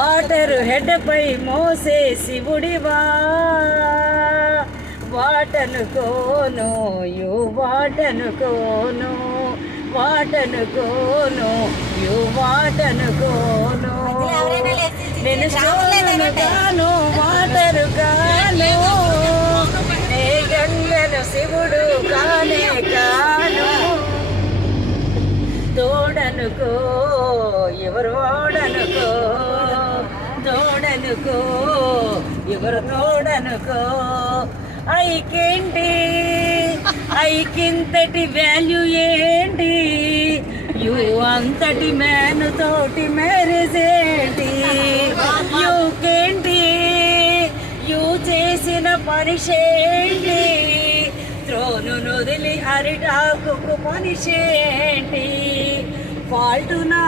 Water హెడ్పై మోసే శివుడివా, వాటనుకోను you వాటనుకోను, వాటనుకోను you వాటనుకోను. నేను stone కాను వాటరు కాను, నే గంగను శివుడు కానే కాను. తోడనుకో ఎవరు వాడనుకో, తోడనుకో ఎవరు తోడనుకో. ఐకేంటి ఐకింతటి వాల్యూ ఏంటి, యు అంతటి మ్యాన్ తోటి మ్యారేజ్ ఏంటి. యుకేంటి యు చేసిన పనిషేంటి, త్రోను నొదిలి అరిటాకు మనిషేంటి. ఫాల్టు నా